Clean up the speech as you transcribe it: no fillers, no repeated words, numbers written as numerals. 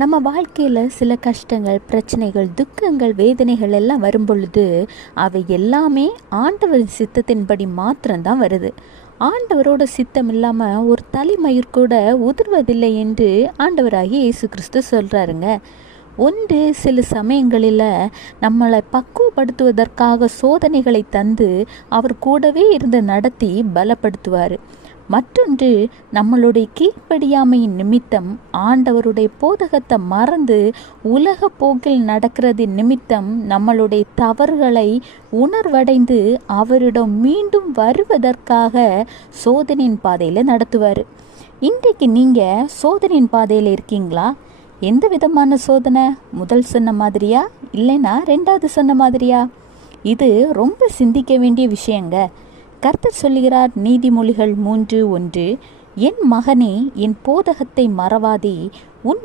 நம்ம வாழ்க்கையில் சில கஷ்டங்கள், பிரச்சனைகள், துக்கங்கள், வேதனைகள் எல்லாம் வரும் பொழுது அவை எல்லாமே ஆண்டவரின் சித்தத்தின்படி மாத்திரம்தான் வருது. ஆண்டவரோட சித்தம் இல்லாமல் ஒரு தலைமயிர் கூட உதிர்வதில்லை என்று ஆண்டவராகிய இயேசு கிறிஸ்து சொல்கிறாருங்க. ஒன்று, சில சமயங்களில் நம்மளை பக்குவப்படுத்துவதற்காக சோதனைகளை தந்து அவர் கூடவே இருந்து நடத்தி பலப்படுத்துவார். மற்றொன்று, நம்மளுடைய கீழ்ப்படியாமையின் நிமித்தம் ஆண்டவருடைய போதகத்தை மறந்து உலக போக்கில் நடக்கிறது நிமித்தம் நம்மளுடைய தவறுகளை உணர்வடைந்து அவரிடம் மீண்டும் வருவதற்காக சோதனையின் பாதையில் நடத்துவார். இன்றைக்கு நீங்கள் சோதனையின் பாதையில் இருக்கீங்களா? எந்த விதமான சோதனை? முதல் சொன்ன மாதிரியா, இல்லைன்னா ரெண்டாவது சொன்ன மாதிரியா? இது ரொம்ப சிந்திக்க வேண்டிய விஷயங்க. கர்த்தர் சொல்லுகிறார், நீதிமொழிகள் 3:1, என் மகனே, என் போதகத்தை மறவாதே, உன்